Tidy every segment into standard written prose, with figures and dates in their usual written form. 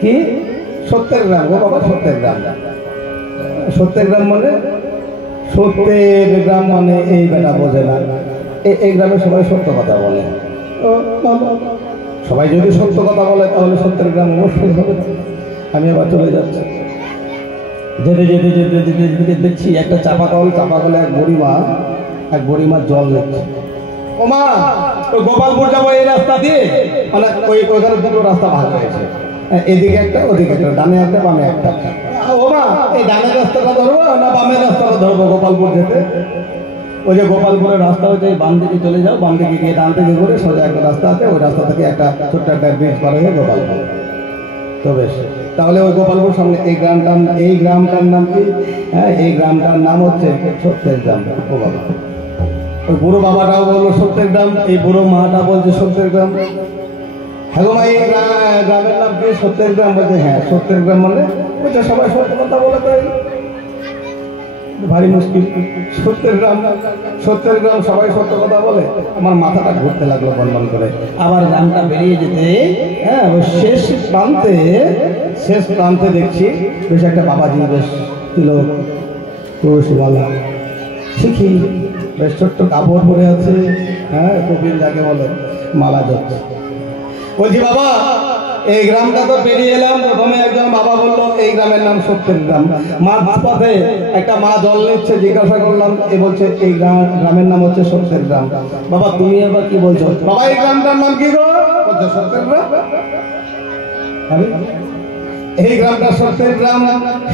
কি 70 গ্রাম গো বাবা, 70 গ্রাম। 70 গ্রাম মানে 70 গ্রাম মানে এই বেটা বোঝে না, এই গ্রামে সবাই সত্য কথা বলে। সবাই যদি সত্য কথা বলে তাহলে 70 গ্রাম অবশ্যই হবে। আমি আবার চলে যাচ্ছি, যেতে যেতে যেতে যেতে যেতে দেখছি একটা চাপা কলে এক বুড়িমা জল নিচ্ছে। ও মা, ওই গোপালপুর যাবো এই রাস্তা দিয়ে, মানে ওইখানে দুটো রাস্তা ভাগ হয়েছে, এদিকে একটা ওদিকে একটা, ডানে একটা বামে একটা। ও মা, এই ডানের রাস্তাটা ধরবো না বামের রাস্তাটা ধরবো গোপালপুর যেতে? ওই যে গোপালপুরের রাস্তা হচ্ছে বাম দিকে চলে যাও, বাম দিকে গিয়ে ডান দিকে ঘুরে সোজা একটা রাস্তা আছে, ওই রাস্তা থেকে একটা ছোট্ট একটা ব্রিজ পার হয়ে গোপালপুর। তো বেশ, তাহলে ওই গোপালপুর সামনে এই গ্রামটার নাম কি? হ্যাঁ, এই গ্রামটার নাম হচ্ছে 70 গ্রাম। ও বাবা, ওই বুড়ো বাবাটাও বললো 70 গ্রাম, এই বুড়ো মাটা বলছে 70 গ্রাম। হ্যাঁ গো মা, এই গ্রামের নাম কি? 70 গ্রাম। বলছে হ্যাঁ 70 গ্রাম। মানে বলছে সবাই সত্য কথা বলে, তাই ভারী মুশকিল। 70 গ্রাম সবাই সত্য কথা বলে। আমার মাথাটা ঘুরতে লাগলো বন্ধন করে। আবার গ্রামটা বেরিয়ে যেতে, হ্যাঁ, ওই শেষ প্রান্তে দেখছি বেশ একটা বাবাজি, বেশ তিলক তুলসীওয়ালা শিখি, বেশ ছোট্ট কাপড় পরে আছে, হ্যাঁ, কপিল যাকে বলে, মালা যাচ্ছে। বলছি বাবা, এই গ্রামটা তো পেরিয়ে এলাম। প্রথমে একজন বাবা বললো এই গ্রামের নাম 70 গ্রাম। মাঝপথে একটা মা জল নিচ্ছে, জিজ্ঞাসা করলাম, এ বলছে এই গ্রামের নাম হচ্ছে 70 গ্রাম। বাবা তুমি আবার কি বলছো? বাবা এই গ্রামটার নাম কি গো? বলছে 70 গ্রাম। এই গ্রামটা 70 গ্রাম।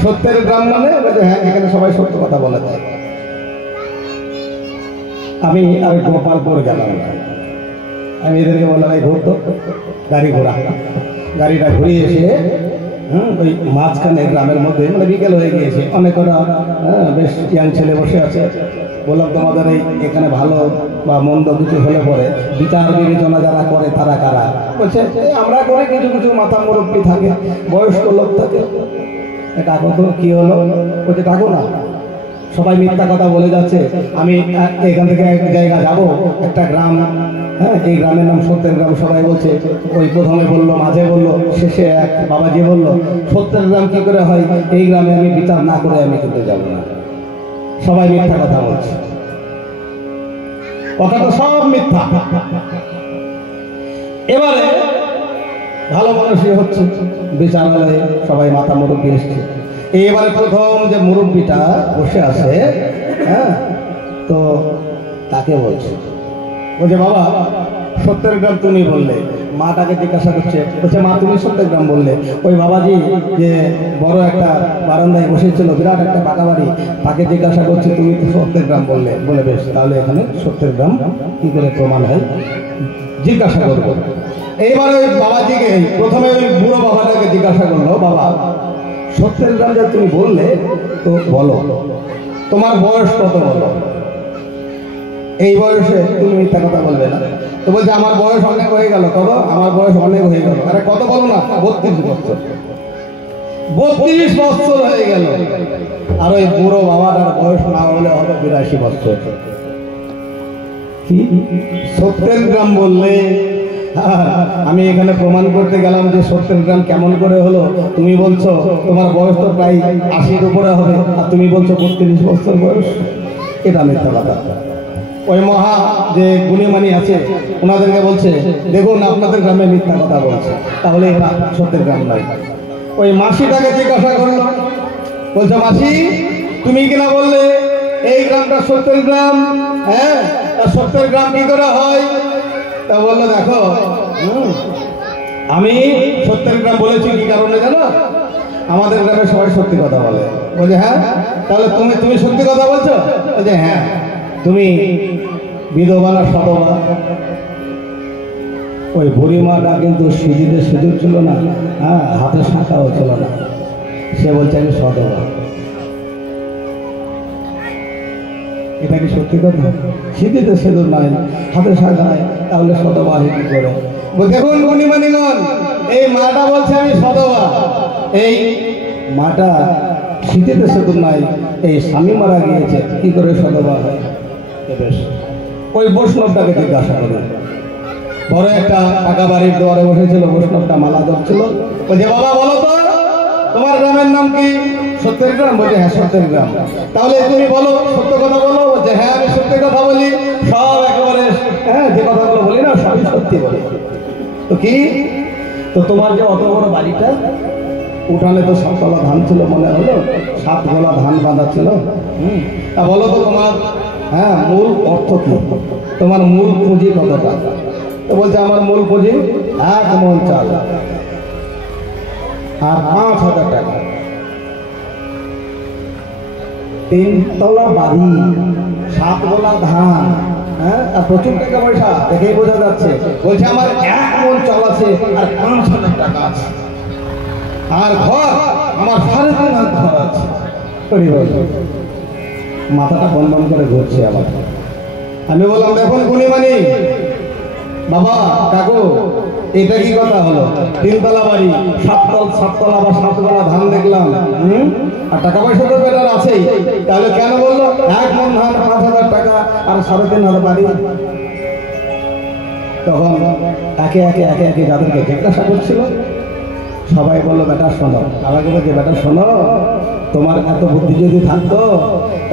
70 গ্রাম মানে হ্যাঁ, এখানে সবাই সত্য কথা বলে দেয়। আমি আর গোপালপুর গেলাম, আমি এদেরকে বললাম এই ঘুরতো গাড়িটা ঘুরিয়ে এসে ওই মাঝখানে গ্রামের মধ্যে, মানে বিকেল হয়ে গিয়েছে, অনেক ওরা বেশ ইয়াং ছেলে বসে আছে। বললাম তোমাদের এখানে ভালো বা মন্দ কিছু হলে পরে বিচার বিবেচনা যারা করে তারা কারা? বলছে আমরা করে, কিছু কিছু মাথা মুরব্বী থাকে, বয়স্ক লোক থাকে। ডাকো তো, কি হলো? বলছে ডাকো না, সবাই মিথ্যা কথা বলে যাচ্ছে। আমি এখান থেকে এক জায়গা যাবো, একটা গ্রাম, হ্যাঁ, এই গ্রামের নাম 70 গ্রাম। সবাই বলছে, ওই প্রথমে বললো, মাঝে বললো, শেষে এক বাবাজি বললো 70 গ্রাম কি করে হয়? এই গ্রামে আমি বিচার না করে আমি কিন্তু যাবো না। সবাই মিথ্যা কথা বলছে, কথাটা সব মিথ্যা। এবারে ভালো মানুষই হচ্ছে, বিচারালয়ে সবাই মাথা মুরব্বী এসছে। এবারে প্রথম যে মুরব্বীটা বসে আছে, হ্যাঁ, তো তাকে বলছে বাবা 70 গ্রাম তুমি বললে। মাটাকে জিজ্ঞাসা করছে, বলছে মা তুমি 70 গ্রাম বললে। ওই বাবাজি যে বড় একটা বারান্দায় বসেছিল, বিরাট একটা পাকা বাড়ি, তাকে জিজ্ঞাসা করছে তুমি তো 70 গ্রাম বললে। বলে বেশ, তাহলে এখানে 70 গ্রাম কি করে প্রমাণ হয় জিজ্ঞাসা করবো। এইবারে ওই বাবাজিকে, প্রথমে ওই বুড়ো বাবাটাকে জিজ্ঞাসা করলো, বাবা 70 গ্রাম যা তুমি বললে, তো বলো তোমার বয়স কত? বলো এই বয়সে তুমি মিথ্যা কথা বলবে না। তো বলছে আমার বয়স অনেক হয়ে গেল। কত? আমার বয়স অনেক হয়ে গেল। আরে কত বলো না? 32 বছর। 32 বছর হয়ে গেল। আর ওই বুড়ো বাবাটার বয়স না হলে হবে 82 বছর। কি 70 গ্রাম বললে? আমি এখানে প্রমাণ করতে গেলাম যে 70 গ্রাম কেমন করে হলো। তুমি বলছো তোমার বয়স তো প্রায় 80-র উপরে হবে, আর তুমি বলছো 32 বছর বয়স। এটা মিথ্যা কথা। ওই মহা যে গুণীমানি আছে ওনাদেরকে বলছে, দেখুন আপনাদের গ্রামে মিথ্যা কথা বলছে, তাহলে এটা 70 গ্রাম নয়। ওই মাসিটাকে জিজ্ঞাসা করলো, বলছে মাসি তুমি কিনা বললে এই গ্রামটা 70 গ্রাম, হ্যাঁ, 70 গ্রাম কি করে হয়? তা বললো দেখো, আমি 70 গ্রাম বলেছি কি কারণে জানো? আমাদের গ্রামে সবাই সত্যি কথা বলে। বলছে হ্যাঁ, তাহলে তুমি সত্যি কথা বলছো? বলছে হ্যাঁ। তুমি বিধবা না সধবা? ওই বুড়িমাটা কিন্তু সিঁড়িতে সিঁদুর ছিল না, হ্যাঁ, হাতে শাঁখাও ছিল না। সে বলছে আমি সধবা। এটা কি সত্যি কথা? সিঁড়িতে সিঁদুর নাই, হাতে শাঁখা নাই, তাহলে সধবা কি করে? দেখুন গুণীমানিগণ, এই মাটা বলছে আমি সধবা। এই মাটা সিঁড়িতে সিঁদুর নাই, এই স্বামী মারা গিয়েছে, কি করে সধবা হয়? ওই বৈষ্ণবটাকে জিজ্ঞাসা করে, বড় একটা টাকা বাড়ির দুয়ারে বসেছিল, বৈষ্ণবটা মালা ধরছিল। বলছে বাবা বলো তো তোমার গ্রামের নাম কি? সত্যের গ্রাম। বলছে হ্যাঁ সত্যের গ্রাম। তাহলে তুমি বলো, সত্য কথা বলো। বলছে হ্যাঁ আমি সত্যের কথা বলি, সব একেবারে হ্যাঁ যে কথাগুলো বলি না সবই সত্যি বলি। তো কি? তো তোমার যে অত বড় বাড়িটা, উঠানে তো 7 তলা ধান ছিল, মনে হলো 7 গোলা ধান বাঁধা ছিল। তা বলো তো তোমার হ্যাঁ মূল অর্থ কি, তোমার মূল পুঁজি কতটা? তো বলছে আমার মূল পুঁজি 1 মণ চাল আর 5,000 টাকা। 3 তলা বাড়ি, 7 গোলা ধান, হ্যাঁ আর প্রচুর টাকা পয়সা, দেখেই বোঝা যাচ্ছে। বলছে আমার 1 মণ চাল আছে আর 5,000 টাকা আছে, আর ঘর আমার 3.5 ঘর আছে। মাথাটা বন বন করে ঘুরছে আমার। আমি বললাম দেখুন গুণীমানি বাবা কাকু, এটা কি কথা হলো? 3 তলা বাড়ি, 7 তলা বা 7 গোলা ধান দেখলাম, আর টাকা পয়সা তো বেটার আছেই, তাহলে কেন বললো 1 মণ ধান 5,000 টাকা আর 3.5 বাড়ি? তখন একে একে যাদেরকে জিজ্ঞাসা করছিল সবাই বললো বেটা শোনো। আমাকে বলছে বেটা শোনো, তোমার এত বুদ্ধি যদি থাকতো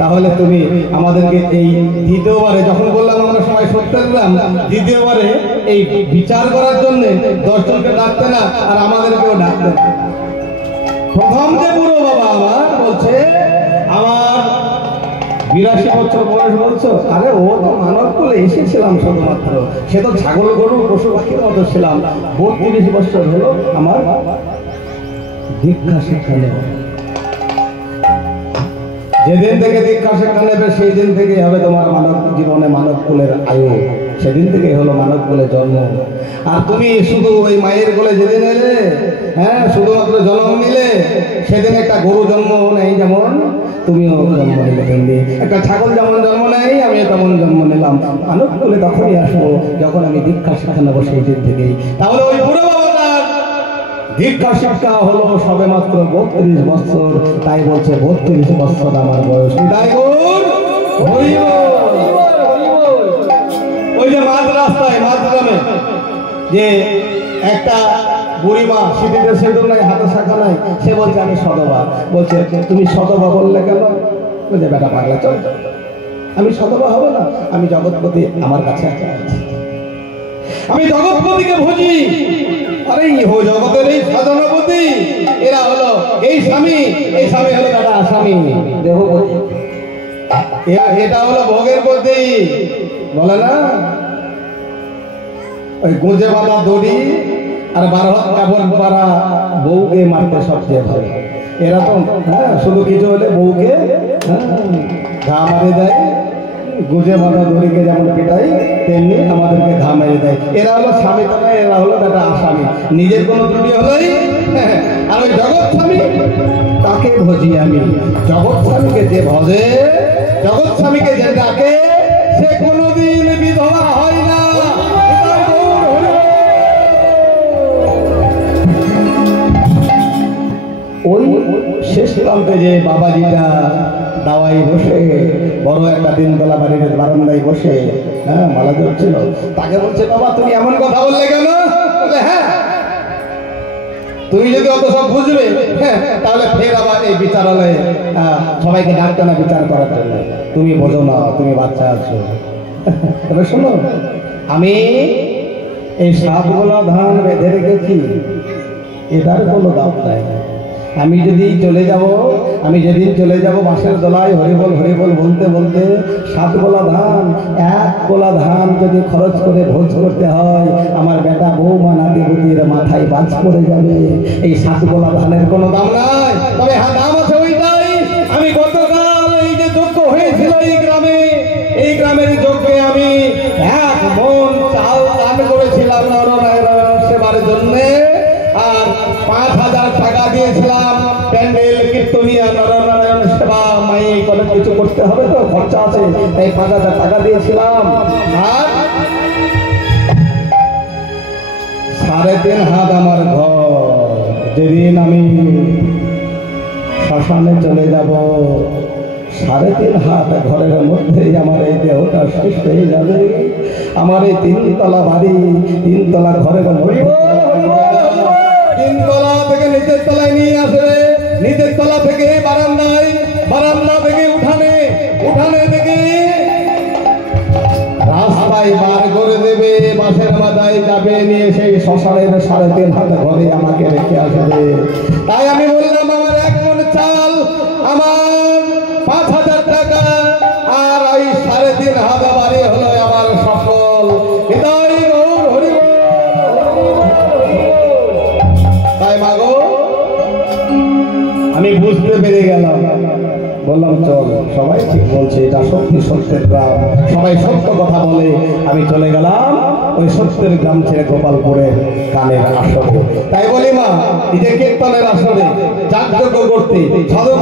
তাহলে তুমি আমাদেরকে এই দ্বিতীয়বারে, যখন বললাম আমরা সবাই সত্যের গ্রাম, দ্বিতীয়বারে এই বিচার করার জন্য 10 জনকে ডাকতে না আর আমাদেরকেও ডাকতে না। প্রথম যে বুড়ো বাবা আমার বলছে আমার 82 বছর বয়স, বলছো আরে ও তো মানব কুলে এসেছিলাম শুধুমাত্র, সে তো ছাগল গরু পশু পাখির মতো ছিলাম। 32 বছর হলো আমার দীক্ষা শিক্ষা নেব। যেদিন থেকে দীক্ষা শিক্ষা নেবে সেই দিন থেকে হবে তোমার মানব জীবনে মানব কুলের আয়ু, সেদিন থেকে হলো মানব কুলে জন্ম। আর তুমি শুধু ওই মায়ের কোলে যেদিন এলে, হ্যাঁ শুধুমাত্র জন্ম নিলে, সেদিন একটা গরু জন্ম নেই যেমন তুমিও জন্ম নিলে, তেমনি একটা ছাগল যেমন জন্ম নেই আমিও তেমন জন্ম নিলাম। মানব কুলে তখনই আসবো যখন আমি দীক্ষা শিক্ষা নেবো সেই দিন থেকেই। তাহলে ওই বুড়ো বাবাটার দীক্ষা শিক্ষা হলো সবে মাত্র 32 বছর, তাই বলছে 32 বছর আমার বয়স। তাই ওই যে মাঝ রাস্তায় মাঝ গ্রামে যে একটা বুড়িমা, শীতের সেতুর নাই, হাতে শাখা নাই, সে বলছে আমি সদবা। বলছে তুমি সদবা বললে কেন? বলছে বেটা পাগলা চল, আমি সদবা হবো না, আমি জগৎপতি আমার কাছে আছে, আমি জগৎপতিকে ভুজি। আরে জগতের এই সাধনাপতি, এরা হলো এই স্বামী, এই স্বামী হলো বেটা স্বামী দেবপতি, এটা হলো ভোগের পতি বলে না। ওই গুঁজে বাঁধা দড়ি আর 12 হাত কাপড় পরা বউকে মারতে সবচেয়ে ভালো। এরা তো হ্যাঁ শুধু কিছু হলে বউকে ঘা মারে দেয়, গুঁজে বাঁধা দড়িকে যেমন পিটাই তেমনি আমাদেরকে ঘা মেরে দেয়। এরা হলো স্বামী তো নয়, এরা হলো একটা আসামি, নিজের কোনো ত্রুটি হলেই। আর ওই জগৎ স্বামী তাকে ভজি আমি। জগৎ স্বামীকে যে ভজে, জগৎ স্বামীকে যে ডাকে, সে কোনোদিন বিধবা হয় না। ওই শেষ প্রান্তে যে বাবাজিটা দাওয়াই বসে, বড় একটা 3 তলা বাড়ির বারান্দায় বসে হ্যাঁ মালা ধরছিল, তাকে বলছে বাবা তুমি এমন কথা বললে কেন? বলে হ্যাঁ তুমি যদি অত সব বুঝবে, হ্যাঁ তাহলে ফের আবার এই বিচারালয়ে সবাইকে ডাকতে না বিচার করার জন্য, তুমি বোঝো না, তুমি বাচ্চা আছো। তবে শোনো, আমি এই 7 গোলা ধান বেঁধে রেখেছি, এটার কোনো দাম নাই। আমি যদি চলে যাব, আমি যেদিন চলে যাব বাঁশের দোলায় হরিবল হরিবল বলতে বলতে 7 গোলা ধান, 1 গোলা ধান যদি খরচ করে ভোজ করতে হয়, আমার বেটা বৌমা নাতিপুতির মাথায় বাজ পড়ে যাবে। এই 7 গোলা ধানের কোনো দাম নাই। তবে হ্যাঁ দাম আছে ওইটাই, আমি গতকাল এই যে যজ্ঞ হয়েছিল এই গ্রামে, এই গ্রামের যজ্ঞে আমি 1 মণ চাল দান করেছিলাম নরনারায়ণ সেবার জন্যে, আর 5,000 টাকা দিয়েছিলাম প্যান্ডেল কীর্তনিয়া নরনারায়ণ সেবা মাইক অনেক কিছু করতে হবে তো খরচা আছে, এই 5,000 টাকা দিয়েছিলাম। আর 3.5 হাত আমার ঘর। যেদিন আমি শ্মশানে চলে যাব, 3.5 হাত ঘরের মধ্যেই আমার এই দেহটা শেষ হয়ে যাবে। আমার এই 3 তলা বাড়ি, 3 তলা ঘরের মধ্যে 3 তলা থেকে নিচের তলায় নিয়ে আসে, নিচের তলা থেকে বারান্দায়, বারান্দা থেকে উঠানে, উঠানে থেকে রাস্তায় বার করে দেবে, বাসের মাথায় যাবে, নিয়ে সেই শ্মশানের 3.5 হাত ঘরে আমাকে রেখে আসবে। তাই আমি বললাম আমার 1 মণ চাল, আমার 5,000 টাকা, আর ওই 3.5 হাত বাড়ি হলো আমার সফল। হৃদয় গৌর হরি বল। তাই মাগো আমি বুঝতে পেরে গেলাম, বললাম চল, সবাই ঠিক বলছে, এটা সত্যি সত্যের গ্রাম, সবাই সত্য কথা বলে। আমি চলে গেলাম ওই সত্যের গ্রাম ছেড়ে গোপালপুরে গানের আসরে। তাই বলি মা, এই যে কীর্তনের আসরে যাগযজ্ঞ করতে সাধু